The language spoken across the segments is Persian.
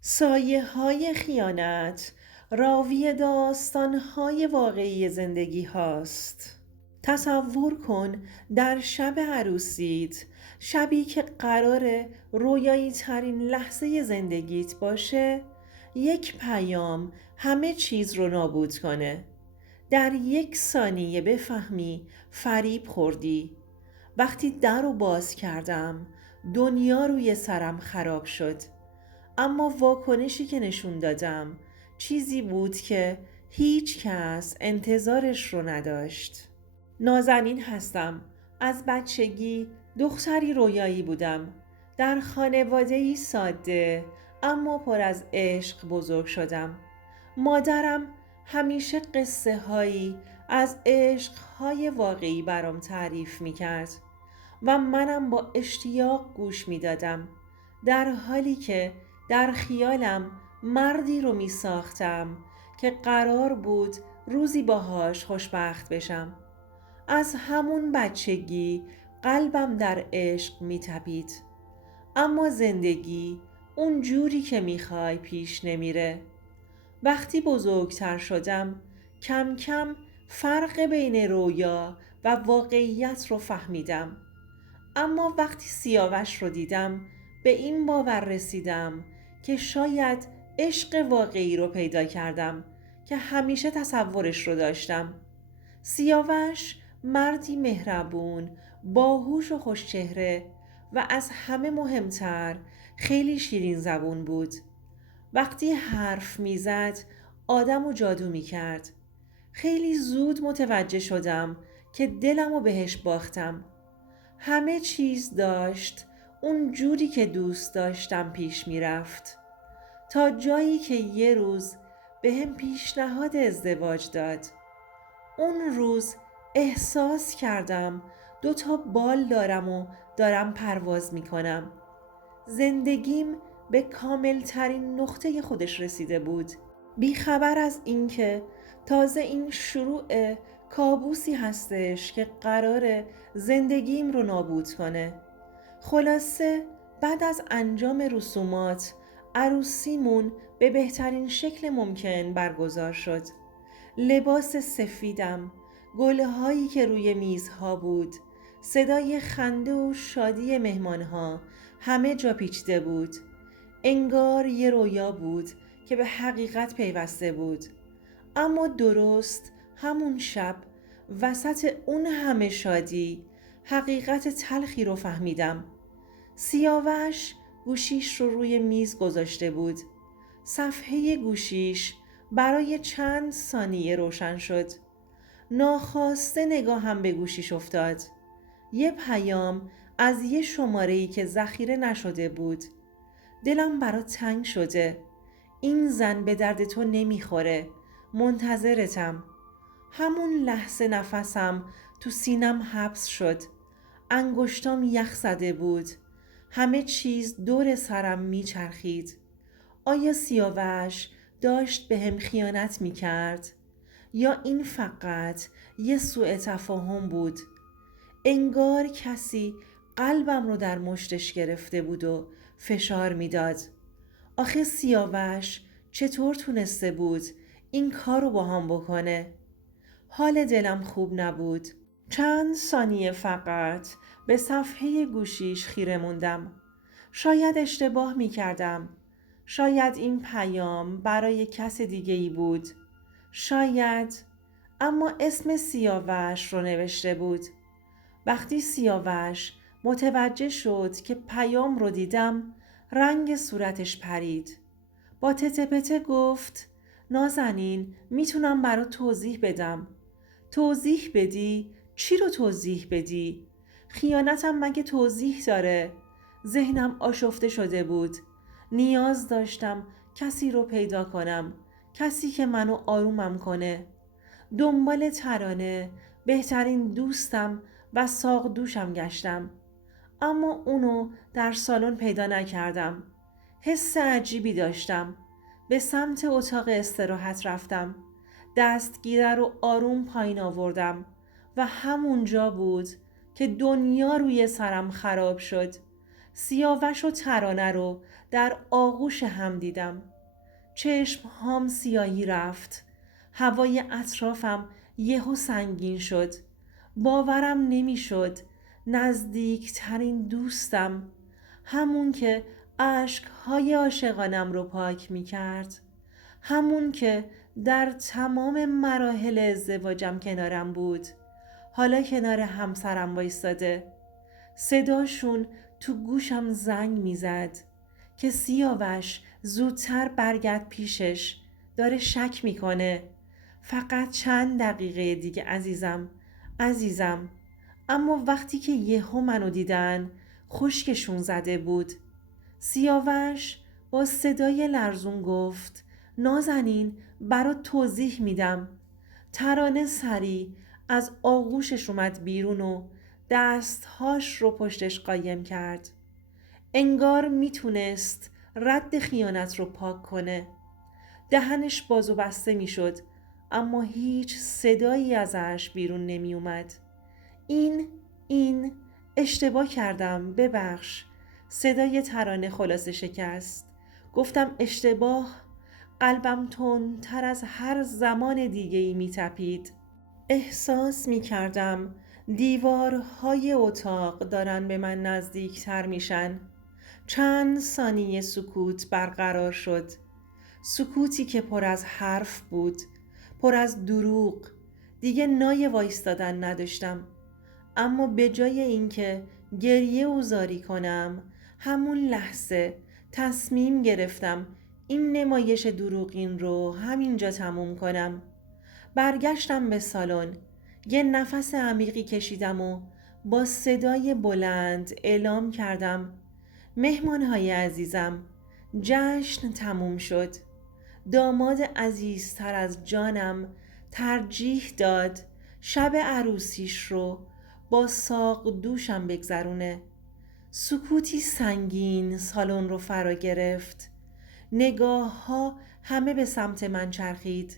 سایه‌های خیانت راوی داستان‌های واقعی زندگی هاست. تصور کن در شب عروسیت، شبی که قرار رویایی ترین لحظه زندگیت باشه، یک پیام همه چیز رو نابود کنه. در یک ثانیه بفهمی فریب خوردی. وقتی در رو باز کردم، دنیا روی سرم خراب شد. اما واکنشی که نشون دادم چیزی بود که هیچ کس انتظارش رو نداشت. نازنین هستم. از بچگی دختری رویایی بودم. در خانواده‌ای ساده اما پر از عشق بزرگ شدم. مادرم همیشه قصه هایی از عشق های واقعی برام تعریف می کرد و منم با اشتیاق گوش می دادم، در حالی که در خیالم مردی رو می ساختم که قرار بود روزی باهاش خوشبخت بشم. از همون بچگی قلبم در عشق می تپید. اما زندگی اون جوری که میخوای پیش نمیره. وقتی بزرگتر شدم کم کم فرق بین رویا و واقعیت رو فهمیدم. اما وقتی سیاوش رو دیدم به این باور رسیدم که شاید عشق واقعی رو پیدا کردم که همیشه تصورش رو داشتم. سیاوش مردی مهربون، باهوش و خوشچهره و از همه مهمتر خیلی شیرین زبون بود. وقتی حرف میزد آدم و جادو میکرد. خیلی زود متوجه شدم که دلم و بهش باختم. همه چیز داشت اون جوری که دوست داشتم پیش میرفت، تا جایی که یه روز به هم پیشنهاد ازدواج داد. اون روز احساس کردم 2 بال دارم و دارم پرواز میکنم. زندگیم به کامل ترین نقطه خودش رسیده بود، بی خبر از اینکه تازه این شروع کابوسی هستش که قراره زندگیم رو نابود کنه. خلاصه بعد از انجام رسومات عروسیمون به بهترین شکل ممکن برگزار شد. لباس سفیدم، گلهایی که روی میزها بود، صدای خنده و شادی مهمانها همه جا پیچیده بود. انگار یه رویا بود که به حقیقت پیوسته بود. اما درست همون شب وسط اون همه شادی حقیقت تلخی رو فهمیدم. سیاوش گوشیش رو روی میز گذاشته بود. صفحه گوشیش برای چند ثانیه روشن شد. ناخواسته نگاهم به گوشیش افتاد. یه پیام از یه شماره‌ای که ذخیره نشده بود. دلم برات تنگ شده. این زن به درد تو نمیخوره. منتظرتم. همون لحظه نفسم تو سینم حبس شد. انگشتام یخ زده بود. همه چیز دور سرم میچرخید. آیا سیاوش داشت به هم خیانت میکرد؟ یا این فقط یه سوء تفاهم بود؟ انگار کسی قلبم رو در مشتش گرفته بود و فشار میداد. آخه سیاوش چطور تونسته بود این کار رو با هم بکنه؟ حال دلم خوب نبود. چند ثانیه فقط به صفحه گوشیش خیره موندم. شاید اشتباه می کردم. شاید این پیام برای کس دیگه ای بود. شاید. اما اسم سیاوش رو نوشته بود. وقتی سیاوش متوجه شد که پیام رو دیدم رنگ صورتش پرید. با تته پته گفت نازنین میتونم برات توضیح بدم. توضیح بدی؟ چی رو توضیح بدی؟ خیانتم مگه توضیح داره؟ ذهنم آشفته شده بود. نیاز داشتم کسی رو پیدا کنم، کسی که منو آرومم کنه. دنبال ترانه، بهترین دوستم و ساق دوشم گشتم، اما اونو در سالن پیدا نکردم. حس عجیبی داشتم. به سمت اتاق استراحت رفتم. دستگیره رو آروم پایین آوردم و همونجا بود که دنیا روی سرم خراب شد. سیاوش و ترانه رو در آغوش هم دیدم. چشم هام سیاهی رفت. هوای اطرافم یهو سنگین شد. باورم نمیشد نزدیکترین دوستم، همون که اشکهای عاشقانم رو پاک می کرد، همون که در تمام مراحل ازدواجم کنارم بود، حالا کنار همسرم وایستاده. صداشون تو گوشم زنگ میزد که سیاوش زودتر برگرد پیشش، داره شک میکنه. فقط چند دقیقه دیگه عزیزم، عزیزم. اما وقتی که یهو منو دیدن خشکشون زده بود. سیاوش با صدای لرزون گفت نازنین برات توضیح میدم. ترانه سری از آغوشش اومد بیرون و دستهاش رو پشتش قایم کرد. انگار میتونست رد خیانت رو پاک کنه. دهنش باز و بسته میشد اما هیچ صدایی ازش بیرون نمی اومد. این اشتباه کردم، ببخش. صدای ترانه خلاصه شکست. گفتم اشتباه. قلبم تندتر از هر زمان دیگه‌ای می‌تپید. احساس می‌کردم دیوارهای اتاق دارن به من نزدیکتر میشن. چند ثانیه سکوت برقرار شد. سکوتی که پر از حرف بود، پر از دروغ. دیگه نای وایستادن نداشتم. اما به جای اینکه گریه و زاری کنم، همون لحظه تصمیم گرفتم این نمایش دروغین رو همینجا تموم کنم. برگشتم به سالن. یه نفس عمیقی کشیدم و با صدای بلند اعلام کردم مهمانهای عزیزم، جشن تموم شد. داماد عزیزتر از جانم ترجیح داد شب عروسیش رو با ساق دوشم بگذرونه. سکوتی سنگین سالن رو فرا گرفت. نگاه ها همه به سمت من چرخید.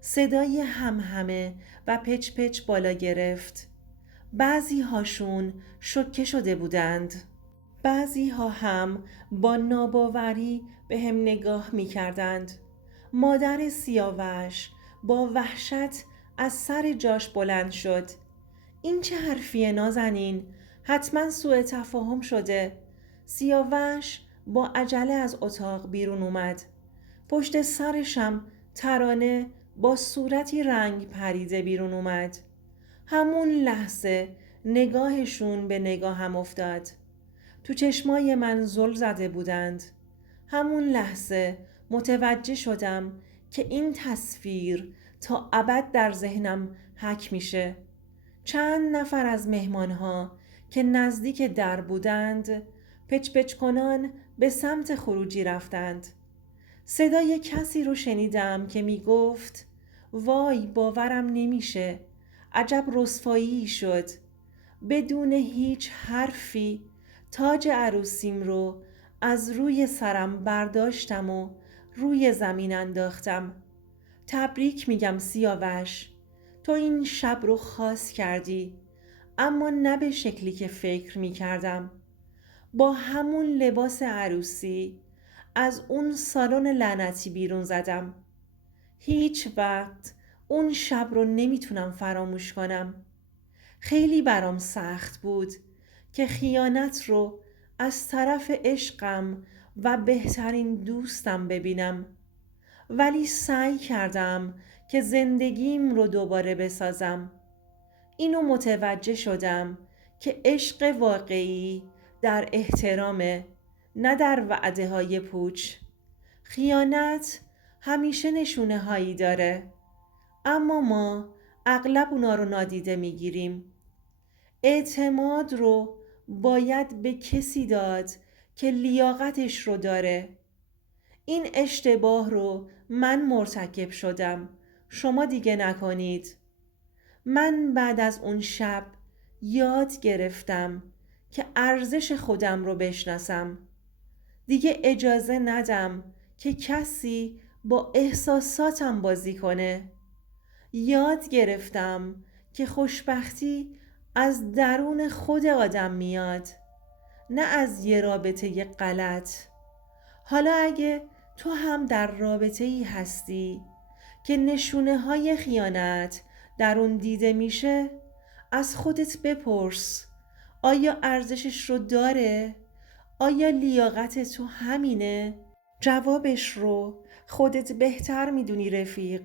صدای همهمه و پچ پچ بالا گرفت. بعضی هاشون شوکه شده بودند. بعضی ها هم با ناباوری به هم نگاه می کردند. مادر سیاوش با وحشت از سر جاش بلند شد. این چه حرفیه نازنین؟ حتما سوء تفاهم شده. سیاوش با عجله از اتاق بیرون اومد. پشت سرشم ترانه با صورتی رنگ پریده بیرون اومد. همون لحظه نگاهشون به نگاهم افتاد. تو چشمای من زل زده بودند. همون لحظه متوجه شدم که این تصویر تا ابد در ذهنم حک میشه. چند نفر از مهمانها که نزدیک در بودند پچ پچ کنان به سمت خروجی رفتند. صدای کسی رو شنیدم که می گفت وای باورم نمیشه، عجب رسوایی شد. بدون هیچ حرفی تاج عروسیم رو از روی سرم برداشتم و روی زمین انداختم. تبریک میگم سیاوش، تو این شب رو خاص کردی، اما نه به شکلی که فکر میکردم. با همون لباس عروسی از اون سالن لعنتی بیرون زدم. هیچ وقت اون شب رو نمیتونم فراموش کنم. خیلی برام سخت بود که خیانت رو از طرف عشقم و بهترین دوستم ببینم، ولی سعی کردم که زندگیم رو دوباره بسازم. اینو متوجه شدم که عشق واقعی در احترامه، نه در وعده های پوچ. خیانت همیشه نشونه هایی داره، اما ما اغلب اونا رو نادیده میگیریم. اعتماد رو باید به کسی داد که لیاقتش رو داره. این اشتباه رو من مرتکب شدم، شما دیگه نکنید. من بعد از اون شب یاد گرفتم که ارزش خودم رو بشناسم. دیگه اجازه ندم که کسی با احساساتم بازی کنه. یاد گرفتم که خوشبختی از درون خود آدم میاد، نه از یه رابطه غلط. حالا اگه تو هم در رابطه ای هستی که نشونه های خیانت در اون دیده میشه، از خودت بپرس آیا ارزشش رو داره؟ آیا لیاقت تو همینه؟ جوابش رو خودت بهتر میدونی رفیق.